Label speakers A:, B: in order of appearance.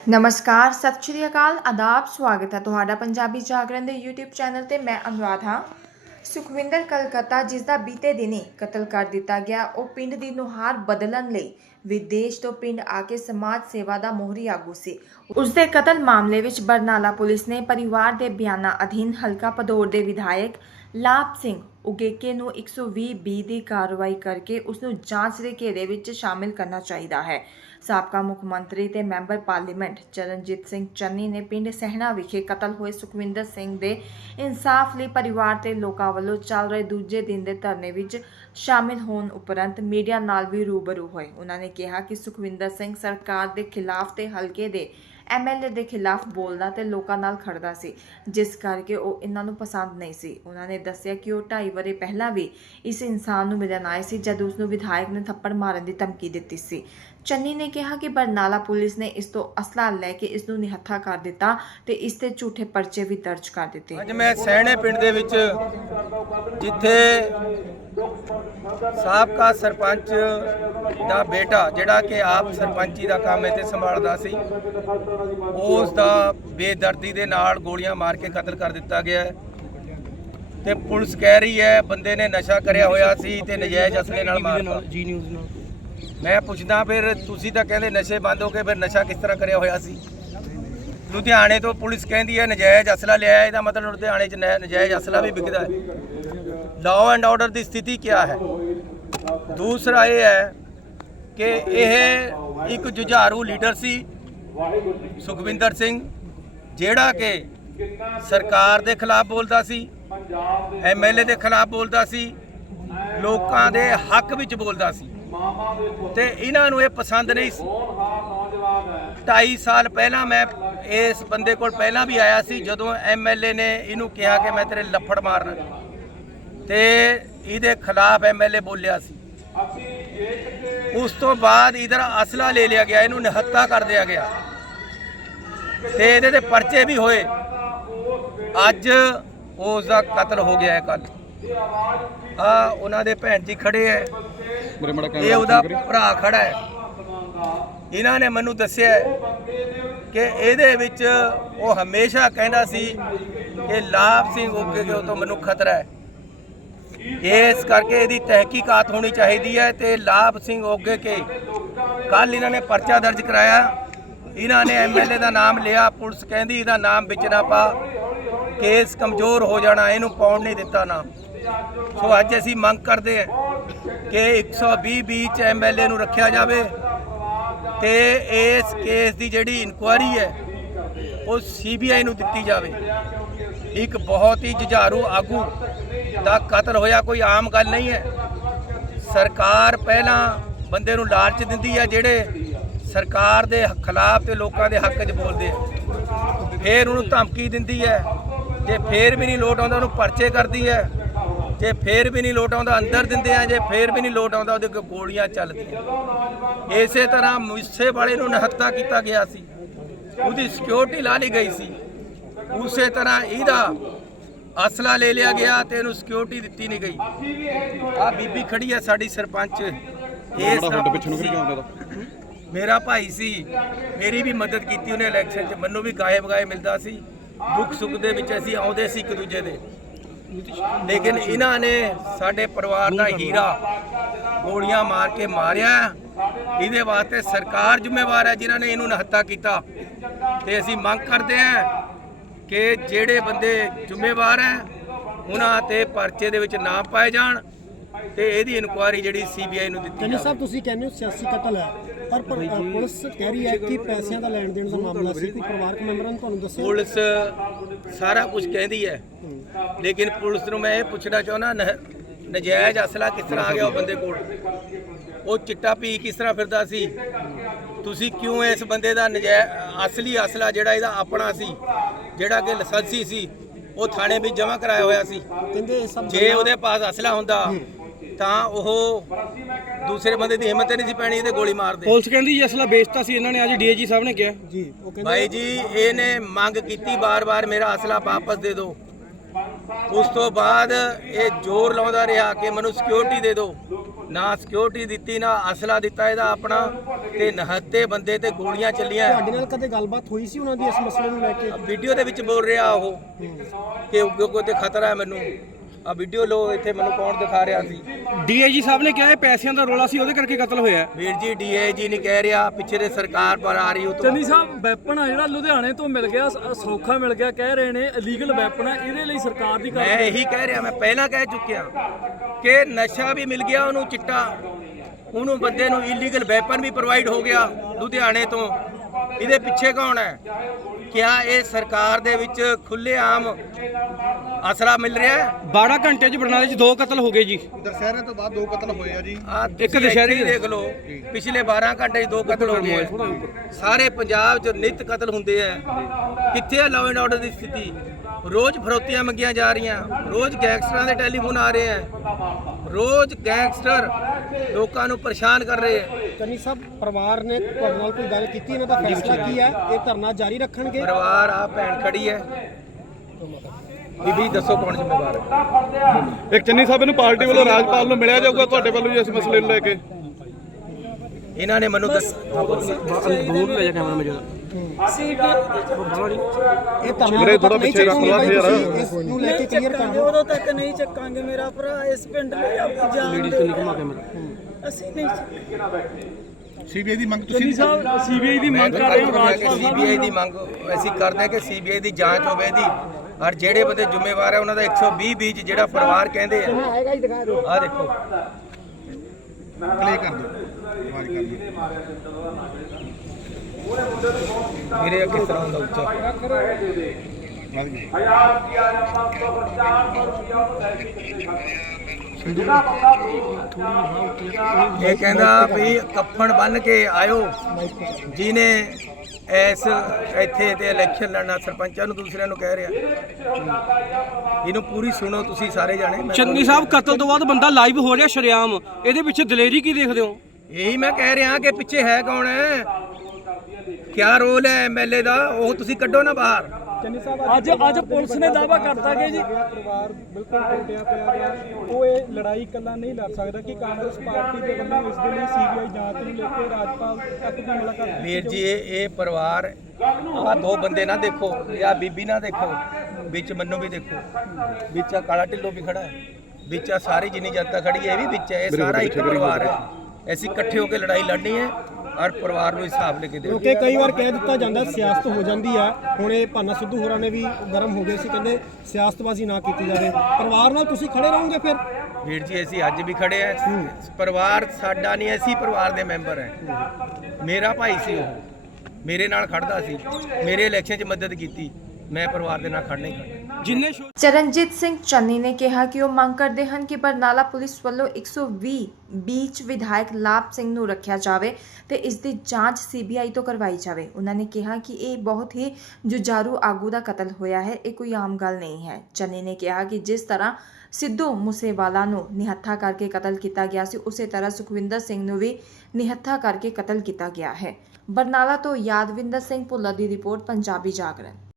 A: ਨਮਸਕਾਰ, ਸਤਿ ਸ਼੍ਰੀ ਅਕਾਲ, ਆਦਾਬ, ਸਵਾਗਤ ਹੈ ਤੁਹਾਡਾ ਪੰਜਾਬੀ ਜਾਗਰਣ ਦੇ YouTube ਚੈਨਲ ਤੇ ਮੈਂ ਅਨੁਰਾਧ ਹਾਂ। ਸੁਖਵਿੰਦਰ ਕਲਕੱਤਾ, ਜਿਸ ਦਾ ਬੀਤੇ ਦਿਨੀ ਕਤਲ ਕਰ ਦਿੱਤਾ ਗਿਆ, ਉਹ ਪਿੰਡ ਦੀ ਨੁਹਾਰ ਬਦਲਣ ਲਈ ਵਿਦੇਸ਼ ਤੋਂ ਪਿੰਡ ਆ ਕੇ ਸਮਾਜ ਸੇਵਾ ਦਾ ਮੋਹਰੀ ਆਗੂ ਸੀ। ਉਸ ਦੇ ਕਤਲ ਮਾਮਲੇ ਵਿੱਚ ਬਰਨਾਲਾ ਪੁਲਿਸ ਨੇ ਪਰਿਵਾਰ ਦੇ ਬਿਆਨਾਂ ਅਧੀਨ ਹਲਕਾ ਪਦੌੜ ਦੇ ਵਿਧਾਇਕ ਲਾਭ ਸਿੰਘ ਉਗੇਕੇ ਨੂੰ 120 ਬੀ ਦੀ ਕਾਰਵਾਈ ਕਰਕੇ ਉਸ ਨੂੰ ਜਾਂਚ ਦੇ ਘੇਰੇ ਵਿੱਚ ਸ਼ਾਮਿਲ ਕਰਨਾ ਚਾਹੀਦਾ ਹੈ। ਸਾਬਕਾ ਮੁੱਖ ਮੰਤਰੀ ਤੇ ਮੈਂਬਰ ਪਾਰਲੀਮੈਂਟ ਚਰਨਜੀਤ ਸਿੰਘ ਚੰਨੀ ਨੇ ਪਿੰਡ ਸਹਿਣਾ ਵਿਖੇ ਕਤਲ ਹੋਏ ਸੁਖਵਿੰਦਰ ਸਿੰਘ ਦੇ ਇਨਸਾਫ ਲਈ ਪਰਿਵਾਰ ਤੇ ਲੋਕਾਂ ਵੱਲੋਂ ਚੱਲ ਰਹੇ ਦੂਜੇ ਦਿਨ ਦੇ ਧਰਨੇ ਵਿੱਚ ਸ਼ਾਮਿਲ ਹੋਣ ਉਪਰੰਤ ਮੀਡੀਆ ਨਾਲ ਵੀ ਰੂਬਰੂ ਹੋਏ। ਉਹਨਾਂ ਨੇ ਕਿਹਾ ਕਿ ਸੁਖਵਿੰਦਰ ਸਿੰਘ ਸਰਕਾਰ ਦੇ ਖਿਲਾਫ ਤੇ ਹਲਕੇ ਦੇ ਐਮਐਲਏ ਦੇ ਖਿਲਾਫ ਬੋਲਦਾ ਤੇ ਲੋਕਾਂ ਨਾਲ ਖੜਦਾ ਸੀ, ਜਿਸ ਕਰਕੇ ਉਹ ਇਹਨਾਂ ਨੂੰ ਪਸੰਦ ਨਹੀਂ ਸੀ। ਉਹਨਾਂ ਨੇ ਦੱਸਿਆ ਕਿ ਉਹ 2.5 ਵਰੇ ਪਹਿਲਾਂ ਵੀ ਇਸ ਇਨਸਾਨ ਨੂੰ ਮਿਲਣ ਆਏ ਸੀ, ਜਦ ਉਸ ਨੂੰ ਵਿਧਾਇਕ ਨੇ ਥੱਪੜ ਮਾਰਨ ਦੀ ਧਮਕੀ ਦਿੱਤੀ ਸੀ। ਚੰਨੀ ਨੇ ਕਿਹਾ ਕਿ ਬਰਨਾਲਾ ਪੁਲਿਸ ਨੇ ਇਸ ਤੋਂ ਅਸਲਾ ਲੈ ਕੇ ਇਸ ਨੂੰ ਨਿਹੱਥਾ ਕਰ ਦਿੱਤਾ ਤੇ ਇਸ ਤੇ ਝੂਠੇ ਪਰਚੇ ਵੀ ਦਰਜ ਕਰ ਦਿੱਤੇ।
B: ਅੱਜ ਮੈਂ ਸਹਿਣੇ ਪਿੰਡ ਦੇ ਵਿੱਚ, ਜਿੱਥੇ ਸਾਬਕਾ ਸਰਪੰਚ ਦਾ ਬੇਟਾ, ਜਿਹੜਾ ਕਿ ਆਪ ਸਰਪੰਚੀ ਦਾ ਕੰਮ ਇੱਥੇ ਸੰਭਾਲਦਾ ਸੀ ਉਸ ਦਾ ਬੇਦਰਦੀ ਦੇ ਨਾਲ ਗੋਲੀਆਂ ਮਾਰ ਕੇ ਕਤਲ ਕਰ ਦਿੱਤਾ ਗਿਆ ਹੈ। ਤੇ ਪੁਲਿਸ ਕਹਿ ਰਹੀ ਹੈ ਬੰਦੇ ਨੇ ਨਸ਼ਾ ਕਰਿਆ ਹੋਇਆ ਸੀ ਤੇ ਨਜਾਇਜ਼ ਅਸਲੇ ਨਾਲ ਮਾਰਤਾ।
C: ਜੀ ਨਿਊਜ਼ ਨਾਲ।
B: ਮੈਂ ਪੁੱਛਦਾ ਫਿਰ ਤੁਸੀਂ ਤਾਂ ਕਹਿੰਦੇ ਨਸ਼ੇ ਬੰਦ ਹੋ ਕੇ ਫਿਰ ਨਸ਼ਾ ਕਿਸ ਤਰ੍ਹਾਂ ਕਰਿਆ ਹੋਇਆ ਸੀ? ਲੁਧਿਆਣੇ ਤੋਂ ਪੁਲਿਸ ਕਹਿੰਦੀ ਹੈ ਨਜਾਇਜ਼ ਅਸਲਾ ਲਿਆ ਹੈ, ਇਹਦਾ ਮਤਲਬ ਲੁਧਿਆਣੇ 'ਚ ਨਜਾਇਜ਼ ਅਸਲਾ ਵੀ ਵਿਕਦਾ ਹੈ। ਲਾਅ ਐਂਡ ਆਰਡਰ ਦੀ ਸਥਿਤੀ ਕੀ ਹੈ? ਦੂਸਰਾ ਇਹ ਹੈ ਕਿ ਇਹ ਇੱਕ ਜੁਝਾਰੂ ਲੀਡਰ ਸੀ। ਸੁਖਵਿੰਦਰ ਸਿੰਘ ਜਿਹੜਾ ਕਿ ਸਰਕਾਰ ਦੇ ਖਿਲਾਫ ਬੋਲਦਾ ਸੀ ਐਮਐਲਏ ਦੇ ਖਿਲਾਫ ਬੋਲਦਾ ਸੀ ਲੋਕਾਂ ਦੇ ਹੱਕ ਵਿੱਚ ਬੋਲਦਾ ਸੀ। ਤੇ ਇਹਨਾਂ ਨੂੰ ਇਹ ਪਸੰਦ ਨਹੀਂ ਸੀ। 2.5 ਸਾਲ ਪਹਿਲਾਂ ਮੈਂ ਇਸ ਬੰਦੇ ਕੋਲ ਪਹਿਲਾਂ ਵੀ ਆਇਆ ਸੀ ਜਦੋਂ ਐਮਐਲਏ ਨੇ ਇਹਨੂੰ ਕਿਹਾ ਕਿ ਮੈਂ ਤੇਰੇ ਲੱਫੜ ਮਾਰਨਾ। ਤੇ ਇਹਦੇ ਖਿਲਾਫ ਐਮਐਲਏ ਬੋਲਿਆ ਸੀ। ਉਸ ਤੋਂ ਬਾਅਦ ਇਧਰ ਅਸਲਾ ਲੈ ਲਿਆ ਗਿਆ ਇਹਨੂੰ ਨਿਹੱਤਾ ਕਰ ਦਿਆ ਗਿਆ। ਤੇ ਇਹਦੇ ਤੇ ਪਰਚੇ ਵੀ ਹੋਏ। ਅੱਜ ਉਸ ਦਾ ਕਤਲ ਹੋ ਗਿਆ ਹੈ ਕੱਲ ਆ ਉਹਨਾਂ ਦੇ ਭੈਣ ਜੀ ਖੜੇ ਐ। ਇਹ ਉਹਦਾ ਭਰਾ ਖੜਾ ਹੈ ਇਹਨਾਂ ਨੇ ਮੈਨੂੰ ਦੱਸਿਆ ਕਿ ਇਹਦੇ ਵਿੱਚ ਉਹ ਹਮੇਸ਼ਾ ਕਹਿੰਦਾ ਸੀ ਕਿ ਲਾਭ ਸਿੰਘ ਉੱਗੇ ਤੋਂ ਮੈਨੂੰ ਖਤਰਾ ਹੈ ਇਸ ਕਰਕੇ ਇਹਦੀ ਤਹਿਕੀਕਾਤ ਹੋਣੀ ਚਾਹੀਦੀ ਹੈ ਤੇ ਲਾਭ ਸਿੰਘ ਓਗੇ ਕੇ ਕੱਲ ਇਹਨਾਂ ਨੇ ਪਰਚਾ ਦਰਜ ਕਰਾਇਆ। ਇਹਨਾਂ ਨੇ ਐਮਐਲਏ ਦਾ ਨਾਮ ਲਿਆ, ਪੁਲਿਸ ਕਹਿੰਦੀ ਇਹਦਾ ਨਾਮ ਵਿੱਚ ਨਾ ਪਾ। ਕੇਸ ਕਮਜ਼ੋਰ ਹੋ ਜਾਣਾ, ਇਹਨੂੰ ਪਾਉਣ ਨਹੀਂ ਦਿੱਤਾ ਨਾ। ਸੋ ਅੱਜ ਅਸੀਂ ਮੰਗ ਕਰਦੇ ਹਾਂ ਕਿ 120 ਬੀ ਚ ਐਮਐਲਏ ਨੂੰ ਰੱਖਿਆ ਜਾਵੇ ਤੇ ਇਸ ਕੇਸ ਦੀ ਜਿਹੜੀ ਇਨਕੁਆਇਰੀ ਹੈ, ਉਹ ਸੀਬੀਆਈ ਨੂੰ ਦਿੱਤੀ ਜਾਵੇ। ਇੱਕ ਬਹੁਤ ਹੀ ਜੁਝਾਰੂ ਆਗੂ ਦਾ ਕਤਲ ਹੋਇਆ ਕੋਈ ਆਮ ਗੱਲ ਨਹੀਂ ਹੈ। ਸਰਕਾਰ ਪਹਿਲਾਂ ਬੰਦੇ ਨੂੰ ਲਾਲਚ ਦਿੰਦੀ ਹੈ, ਜਿਹੜੇ ਸਰਕਾਰ ਦੇ ਖਿਲਾਫ ਤੇ ਲੋਕਾਂ ਦੇ ਹੱਕ 'ਚ ਬੋਲਦੇ ਆ। ਫੇਰ ਉਹਨੂੰ ਧਮਕੀ ਦਿੰਦੀ ਹੈ। ਜੇ ਫੇਰ ਵੀ ਨਹੀਂ ਲੋਟ ਆਉਂਦਾ, ਉਹਨੂੰ ਪਰਚੇ ਕਰਦੀ ਹੈ। ਜੇ ਫੇਰ ਵੀ ਨਹੀਂ ਲੋਟ ਆਉਂਦਾ, ਅੰਦਰ ਦਿੰਦੇ ਆ। ਜੇ ਫੇਰ ਵੀ ਨਹੀਂ ਲੋਟ ਆਉਂਦਾ, ਉਹਦੇ ਕੋਲ ਗੋਲੀਆਂ ਚੱਲਦੀਆਂ। ਇਸੇ ਤਰ੍ਹਾਂ ਮੂਸੇ ਵਾਲੇ ਨੂੰ ਨਹੱਤਾ ਕੀਤਾ ਗਿਆ ਸੀ। ਉਹਦੀ ਸਿਕਿਉਰਿਟੀ ਲਾ ਲਈ ਗਈ ਸੀ। ਉਸੇ ਤਰ੍ਹਾਂ ਇਹਦਾ ਅਸਲਾ ਲੈ ਲਿਆ ਗਿਆ ਤੇ ਇਹਨੂੰ ਸਿਕਿਉਰਿਟੀ ਦਿੱਤੀ ਨਹੀਂ ਗਈ। ਆ ਬੀਬੀ ਖੜੀ ਹੈ ਸਾਡੀ ਸਰਪੰਚ। ਇਸ
C: ਤੁਹਾਡੇ ਪਿੱਛੇ ਨੂੰ
B: ਮੇਰਾ ਭਾਈ ਸੀ। ਮੇਰੀ ਵੀ ਮਦਦ ਕੀਤੀ ਉਹਨੇ ਇਲੈਕਸ਼ਨ 'ਚ। ਮੈਨੂੰ ਵੀ ਗਾਏ ਬਗਾਏ ਮਿਲਦਾ ਸੀ। ਦੁੱਖ ਸੁੱਖ ਦੇ ਵਿੱਚ ਅਸੀਂ ਆਉਂਦੇ ਸੀ ਇੱਕ ਦੂਜੇ ਦੇ। ਲੇਕਿਨ ਇਹਨਾਂ ਨੇ ਸਾਡੇ ਪਰਿਵਾਰ ਦਾ ਹੀਰਾ ਗੋਲੀਆਂ ਮਾਰ ਕੇ ਮਾਰਿਆ। ਇਹਦੇ ਵਾਸਤੇ ਸਰਕਾਰ ਜ਼ਿੰਮੇਵਾਰ ਹੈ ਜਿਨ੍ਹਾਂ ਨੇ ਇਹਨੂੰ ਨਹੱਤਾ ਕੀਤਾ। ਤੇ ਅਸੀਂ ਮੰਗ ਕਰਦੇ ਹਾਂ ਕਿ ਜਿਹੜੇ ਬੰਦੇ ਜ਼ਿੰਮੇਵਾਰ ਹੈ ਉਹਨਾਂ ਤੇ ਪਰਚੇ ਦੇ ਵਿੱਚ ਨਾਮ ਪਾਏ ਜਾਣ ਤੇ ਇਹਦੀ ਇਨਕੁਆਇਰੀ ਜਿਹੜੀ ਸੀਬੀਆਈ ਨੂੰ ਦਿੱਤੀ ਜਾਵੇ
D: ਸਾਹਿਬ ਤੁਸੀਂ ਕਹਿੰਦੇ ਹੋ ਸਿਆਸੀ ਕਤਲ ਹੈ ਪਰ ਪੁਲਿਸ ਕਹਿ ਰਹੀ ਹੈ ਕਿ ਪੈਸਿਆਂ ਦਾ ਲੈਣ ਦੇਣ ਦਾ ਮਾਮਲਾ ਸੀ ਕੋਈ ਪਰਿਵਾਰਕ ਮੈਂਬਰਾਂ ਨੇ ਤੁਹਾਨੂੰ ਦੱਸਿਆ?
B: ਪੁਲਿਸ ਸਾਰਾ ਕੁਝ ਕਹਿੰਦੀ ਹੈ ਲੇਕਿਨ ਪੁਲਿਸ ਨੂੰ ਮੈਂ ਇਹ ਪੁੱਛਣਾ ਚਾਹੁੰਦਾ ਨਜਾਇਜ਼ ਅਸਲਾ ਕਿਸ ਤਰ੍ਹਾਂ ਆ ਗਿਆ ਉਹ ਬੰਦੇ ਕੋਲ? ਉਹ ਚਿੱਟਾ ਪੀ ਕਿਸ ਤਰ੍ਹਾਂ ਫਿਰਦਾ ਸੀ? ਤੁਸੀਂ ਕਿਉਂ ਇਸ ਬੰਦੇ ਦਾ ਨਜਾਇਜ਼ ਅਸਲੀ ਅਸਲਾ ਜਿਹੜਾ ਇਹਦਾ ਆਪਣਾ ਸੀ? ਜਿਹੜਾ ਕਿ ਲਾਇਸੈਂਸੀ ਸੀ ਉਹ ਥਾਣੇ ਵਿੱਚ ਜਮ੍ਹਾਂ ਕਰਾਇਆ ਹੋਇਆ ਸੀ।
D: ਕਹਿੰਦੇ
B: ਜੇ ਉਹਦੇ ਪਾਸ ਅਸਲਾ ਹੁੰਦਾ ਤਾਂ ਉਹ ਦੂਸਰੇ ਬੰਦੇ ਦੀ ਹਿੰਮਤ ਨਹੀਂ ਸੀ ਪੈਣੀ ਇਹਦੇ ਗੋਲੀ ਮਾਰਦੇ।
C: ਪੁਲਿਸ ਕਹਿੰਦੀ ਜੀ ਅਸਲਾ ਵੇਚਤਾ ਸੀ ਇਹਨਾਂ ਨੇ ਅੱਜ ਡੀਏਜੀ ਸਾਹਿਬ ਨੇ ਕਿਹਾ।
D: ਜੀ ਉਹ ਕਹਿੰਦੇ
B: ਭਾਈ ਜੀ ਇਹਨੇ ਮੰਗ ਕੀਤੀ ਬਾਰ-ਬਾਰ ਮੇਰਾ ਅਸਲਾ ਵਾਪਸ ਦੇ ਦਿਓ। ਉਸ ਤੋਂ ਬਾਅਦ ਇਹ ਜ਼ੋਰ ਲਾਉਂਦਾ ਰਿਹਾ ਕਿ ਮੈਨੂੰ ਸਿਕਿਉਰਿਟੀ ਦੇ ਦਿਓ। ਨਾ ਸਿਕਿਉਰਿਟੀ ਦਿੱਤੀ ਨਾ ਅਸਲਾ ਦਿੱਤਾ ਇਹਦਾ ਆਪਣਾ। ਤੇ ਨਹੱਤੇ ਬੰਦੇ ਤੇ ਗੋਲੀਆਂ ਚੱਲੀਆਂ।
D: ਤੁਹਾਡੇ ਨਾਲ ਕਦੇ ਗੱਲਬਾਤ ਹੋਈ ਸੀ ਉਹਨਾਂ ਦੀ ਇਸ ਮਸਲੇ ਨੂੰ ਲੈ ਕੇ?
B: ਵੀਡੀਓ ਦੇ ਵਿੱਚ ਬੋਲ ਰਿਹਾ ਉਹ ਕਿ ਉੱਗੇ ਤੇ ਖਤਰਾ ਹੈ ਮੈਨੂੰ। ਆ ਵੀਡੀਓ ਲੋ ਇੱਥੇ ਮੈਨੂੰ ਕੌਣ ਦਿਖਾ ਰਿਹਾ ਸੀ?
C: ਡੀਏਜੀ ਸਾਹਿਬ ਨੇ ਕਿਹਾ ਇਹ ਪੈਸਿਆਂ ਦਾ ਰੋਲਾ ਸੀ ਉਹਦੇ ਕਰਕੇ ਕਤਲ ਹੋਇਆ।
B: ਵੀਰ ਜੀ ਡੀਏਜੀ ਨਹੀਂ ਕਹਿ ਰਿਹਾ ਪਿੱਛੇ ਦੇ ਸਰਕਾਰ ਪਰ ਆ ਰਹੀ ਉਹ ਤੋਂ
E: ਚੰਨੀ ਸਾਹਿਬ ਵੈਪਨ ਆ ਜਿਹੜਾ ਲੁਧਿਆਣੇ ਤੋਂ ਮਿਲ ਗਿਆ ਸ- ਸੌਖਾ ਮਿਲ ਗਿਆ ਕਹਿ ਰਹੇ ਨੇ ਇਲੀਗਲ ਵੈਪਨ ਆ ਇਹਦੇ ਲਈ ਸਰਕਾਰ ਦੀ
B: ਮੈਂ
E: ਕਾਰਵਾਈ
B: ਇਹੀ ਕਹਿ ਰਿਹਾ ਮੈਂ ਪਹਿਲਾਂ ਕਹਿ ਚੁੱਕਿਆ ਕਿ ਨਸ਼ਾ ਵੀ ਮਿਲ ਗਿਆ ਉਹਨੂੰ ਚਿੱਟਾ। ਉਹਨੂੰ ਬੰਦੇ ਨੂੰ ਇਲੀਗਲ ਵੈਪਨ ਵੀ ਪ੍ਰੋਵਾਈਡ ਹੋ ਗਿਆ ਲੁਧਿਆਣੇ ਤੋਂ। ਇਹਦੇ ਪਿੱਛੇ ਕੌਣ ਹੈ? ਕਿਆ ਇਹ ਸਰਕਾਰ ਦੇ ਵਿੱਚ ਖੁੱਲ੍ਹੇਆਮ ਅਸਲਾ ਮਿਲ ਰਿਹਾ ਹੈ?
C: 12 ਘੰਟੇ 'ਚ ਬਰਨਾਲੇ 'ਚ ਦੋ ਕਤਲ ਹੋ ਗਏ ਜੀ।
F: ਦਸ਼ਹਿਰੇ ਤੋਂ ਬਾਅਦ ਦੋ ਕਤਲ ਹੋਏ ਆ ਜੀ।
B: ਆ
C: ਇੱਕ ਦੁਸ਼ਹਿਰੇ
B: ਹੀ ਦੇਖ ਲਓ ਪਿਛਲੇ 12 ਘੰਟੇ 'ਚ ਦੋ ਕਤਲ ਹੋ ਗਏ। ਸਾਰੇ ਪੰਜਾਬ 'ਚ ਨਿਤ ਕਤਲ ਹੁੰਦੇ ਆ। ਕਿੱਥੇ ਆ ਲਾਅ ਐਂਡ ਆਰਡਰ ਦੀ ਸਥਿਤੀ? ਰੋਜ਼ ਫਰੋਤੀਆਂ ਮੰਗੀਆਂ ਜਾ ਰਹੀਆਂ। ਰੋਜ਼ ਗੈਂਗਸਟਰਾਂ ਦੇ ਟੈਲੀਫੋਨ ਆ ਰਹੇ ਆ। ਰੋਜ਼ ਗੈਂਗਸਟਰ ਲੋਕਾਂ ਨੂੰ ਪਰੇਸ਼ਾਨ ਕਰ ਰਹੇ ਆ
D: ਚੰਨੀ ਸਾਹਿਬ ਪਰਿਵਾਰ ਨੇ ਤੁਹਾਡੇ ਨਾਲ ਕੋਈ ਗੱਲ ਕੀਤੀ ਇਹਨਾਂ ਦਾ ਫੈਸਲਾ ਕੀ ਹੈ ਇਹ ਧਰਨਾ ਜਾਰੀ ਰੱਖਣਗੇ
B: ਪਰਿਵਾਰ ਆ ਭੈਣ ਖੜੀ ਹੈ ਬੀਬੀ ਦੱਸੋ ਕੌਣ ਜ਼ਿੰਮੇਵਾਰ ਹੈ
F: ਇੱਕ ਚੰਨੀ ਸਾਹਿਬ ਨੂੰ ਪਾਰਟੀ ਵੱਲੋਂ ਰਾਜਪਾਲ ਨੂੰ ਮਿਲਿਆ ਜਾਊਗਾ ਤੁਹਾਡੇ ਵੱਲੋਂ ਜੀ ਇਸ ਮਸਲੇ ਨੂੰ ਲੈ ਕੇ
B: ਇਹਨਾਂ ਨੇ ਮੈਨੂੰ ਦੱਸ
C: ਦੂਰ ਲੈ ਜਾ ਕੈਮਰਾ ਮੇਰੇ
D: ਇਹ ਧਰਨਾ
F: ਵੀਰੇ,
D: ਉਦੋਂ ਤੱਕ
F: ਥੋੜ੍ਹਾ
D: ਨਹੀਂ
F: ਪਿੱਛੇ ਰੱਖ ਲਓ
D: ਚੱਕੂਗੀ
F: ਯਾਰ।
D: ਤੁਸੀਂ ਇਸ ਨੂੰ ਲੈ ਕੇ ਕਲੀਅਰ ਕਰ ਦਿਓ।
G: ਉਦੋਂ ਤੱਕ ਨਹੀਂ ਚੱਕਾਂਗੇ ਮੇਰਾ ਭਰਾ ਇਸ ਪਿੰਡ ਲਈ ਆਪਣੀ ਜਾਨ ਦੇ ਅਸੀਂ ਨਹੀਂ ਚੱਕਾਂਗੇ।
F: ਸੀਬੀਆਈ ਦੀ ਮੰਗ
E: ਚੰਨੀ ਸਾਹਿਬ ਸੀਬੀਆਈ ਦੀ ਮੰਗ ਕਰ ਰਹੇ ਹਾਂ
B: ਸੀਬੀਆਈ ਦੀ ਮੰਗ ਅਸੀਂ ਕਰਦੇ ਹਾਂ ਕਿ ਸੀਬੀਆਈ ਦੀ ਜਾਂਚ ਹੋਵੇ ਔਰ ਜਿਹੜੇ ਬੰਦੇ ਜ਼ਿੰਮੇਵਾਰ ਹੈ ਉਹਨਾਂ ਦਾ 120 ਬੀਜ ਜਿਹੜਾ ਪਰਿਵਾਰ ਕਹਿੰਦੇ ਆ।
D: ਆਏਗਾ ਹੀ ਦਿਖਾ ਦਿਓ।
B: ਆ ਦੇਖੋ।
F: ਪਲੇ ਕਰ ਦਿਓ। ਆਵਾਜ਼ ਕਰ ਦਿਓ।
B: ਵੀਰੇ ਕਿਸ ਤਰ੍ਹਾਂ ਹੁੰਦਾ ਉੱਚਾ? ਇਹ ਕਹਿੰਦਾ ਵੀ ਕੱਫਣ ਬੰਨ ਕੇ ਆਇਓ। ਜਿਨੇ ਐਸ ਇੱਥੇ ਤੇ ਇਲੈਕਸ਼ਨ ਲੜਨਾ ਸਰਪੰਚਾਂ ਨੂੰ ਦੂਸਰਿਆਂ ਨੂੰ ਕਹਿ ਰਿਹਾ। ਇਹਨੂੰ ਪੂਰੀ ਸੁਣੋ ਤੁਸੀਂ ਸਾਰੇ ਜਾਣੇ।
C: ਚੰਨੀ ਸਾਹਿਬ ਕਤਲ ਤੋਂ ਬਾਅਦ ਬੰਦਾ ਲਾਈਵ ਹੋ ਰਿਹਾ ਸ਼ਰੇਆਮ। ਇਹਦੇ ਪਿੱਛੇ ਦਲੇਰੀ ਕੀ ਦੇਖਦੇ ਹੋ?
B: ਇਹੀ ਮੈਂ ਕਹਿ ਰਿਹਾ ਕਿ ਪਿੱਛੇ ਹੈ ਕੌਣ? ਹੈ ਕਿਆ ਰੋਲ ਹੈ ਐਮਐਲਏ ਦਾ? ਉਹ ਤੁਸੀਂ ਕੱਢੋ ਨਾ ਬਾਹਰ।
E: ਅੱਜ ਅੱਜ ਪੁਲਿਸ ਨੇ ਦਾਅਵਾ ਕਰਤਾ ਕਿ ਜੀ
H: ਪਰਿਵਾਰ ਬਿਲਕੁਲ ਟੁੱਟਿਆ ਪਿਆ ਹੈ ਉਹ ਇਹ ਲੜਾਈ ਇਕੱਲਾ ਨਹੀਂ ਲੜ ਸਕਦਾ ਕਿ ਕਾਂਗਰਸ ਪਾਰਟੀ ਦੇ ਵੱਲੋਂ ਇਸ ਦੇ ਲਈ ਸੀਬੀਆਈ ਜਾਂਚ ਨੂੰ ਲੈ ਕੇ ਰਾਜਪਾਲ ਤੱਕ ਦੀ ਮੁਲਾਕਾਤ
B: ਵੀਰ ਜੀ ਇਹ ਇਹ ਪਰਿਵਾਰ ਆ ਦੋ ਬੰਦੇ ਨਾ ਦੇਖੋ ਇਹ ਆ ਬੀਬੀ ਨਾ ਦੇਖੋ ਵਿੱਚ ਮੈਨੂੰ ਵੀ ਦੇਖੋ। ਵਿੱਚ ਆ ਕਾਲਾ ਢਿੱਲੋਂ ਵੀ ਖੜਾ ਹੈ। ਵਿੱਚ ਆ ਸਾਰੀ ਜਿੰਨੀ ਜਨਤਾ ਖੜੀ ਹੈ ਇਹ ਵੀ ਵਿੱਚ ਹੈ। ਇਹ ਸਾਰਾ ਇੱਕ ਪਰਿਵਾਰ ਹੈ। ਅਸੀਂ ਇਕੱਠੇ ਹੋ ਕੇ ਲੜਾਈ ਲੜਨੀ ਹੈ। ਔਰ ਪਰਿਵਾਰ ਨੂੰ ਹਿਸਾਬ ਲੈ ਕੇ ਦੇਣਾ
D: ਕਿਉਂਕਿ ਕਈ ਵਾਰ ਕਹਿ ਦਿੱਤਾ ਜਾਂਦਾ ਸਿਆਸਤ ਹੋ ਜਾਂਦੀ ਆ। ਹੁਣ ਇਹ ਭਾਨਾ ਸਿੱਧੂ ਹੋਰਾਂ ਨੇ ਵੀ ਗਰਮ ਹੋ ਗਏ ਸੀ ਕਹਿੰਦੇ ਸਿਆਸਤਬਾਜ਼ੀ ਨਾ ਕੀਤੀ ਜਾਵੇ। ਪਰਿਵਾਰ ਨਾਲ ਤੁਸੀਂ ਖੜੇ ਰਹੋਗੇ ਫਿਰ?
B: ਵੀਰ ਜੀ ਅਸੀਂ ਅੱਜ ਵੀ ਖੜੇ ਆ। ਪਰਿਵਾਰ ਸਾਡਾ ਨਹੀਂ ਅਸੀਂ ਪਰਿਵਾਰ ਦੇ ਮੈਂਬਰ ਹੈ ਮੇਰਾ ਭਾਈ ਸੀ ਉਹ। ਮੇਰੇ ਨਾਲ ਖੜਦਾ ਸੀ। ਮੇਰੇ ਇਲੈਕਸ਼ਨ 'ਚ ਮਦਦ ਕੀਤੀ। ਮੈਂ ਪਰਿਵਾਰ ਦੇ ਨਾਲ ਖੜਨਾ ਹੀ ਖੜਨਾ।
C: ਜਿੰਨੇ
A: ਚਰਨਜੀਤ ਸਿੰਘ ਚੰਨੀ ਨੇ ਕਿਹਾ ਕਿ ਉਹ ਮੰਗ ਕਰਦੇ ਹਨ ਕਿ ਬਰਨਾਲਾ ਪੁਲਿਸ ਵੱਲੋਂ 120 ਬੀਚ ਵਿਧਾਇਕ ਲਾਭ ਸਿੰਘ ਨੂੰ ਰੱਖਿਆ ਜਾਵੇ ਤੇ ਇਸ ਦੀ ਜਾਂਚ ਸੀਬੀਆਈ ਤੋਂ ਕਰਵਾਈ ਜਾਵੇ। ਉਹਨਾਂ ਨੇ ਕਿਹਾ ਕਿ ਇਹ ਬਹੁਤ ਹੀ ਜੁਝਾਰੂ ਆਗੂ ਦਾ ਕਤਲ ਹੋਇਆ ਹੈ ਇਹ ਕੋਈ ਆਮ ਗੱਲ ਨਹੀਂ ਹੈ। ਚੰਨੀ ਨੇ ਕਿਹਾ ਕਿ ਜਿਸ ਤਰ੍ਹਾਂ ਸਿੱਧੂ ਮੂਸੇਵਾਲਾ ਨੂੰ ਨਿਹੱਥਾ ਕਰਕੇ ਕਤਲ ਕੀਤਾ ਗਿਆ ਸੀ ਉਸੇ ਤਰ੍ਹਾਂ ਸੁਖਵਿੰਦਰ ਸਿੰਘ ਨੂੰ ਵੀ ਨਿਹੱਥਾ ਕਰਕੇ ਕਤਲ ਕੀਤਾ ਗਿਆ ਹੈ। ਬਰਨਾਲਾ ਤੋਂ ਯਾਦਵਿੰਦਰ ਸਿੰਘ ਭੁੱਲਰ ਦੀ ਰਿਪੋਰਟ ਪੰਜਾਬੀ ਜਾਗਰਣ।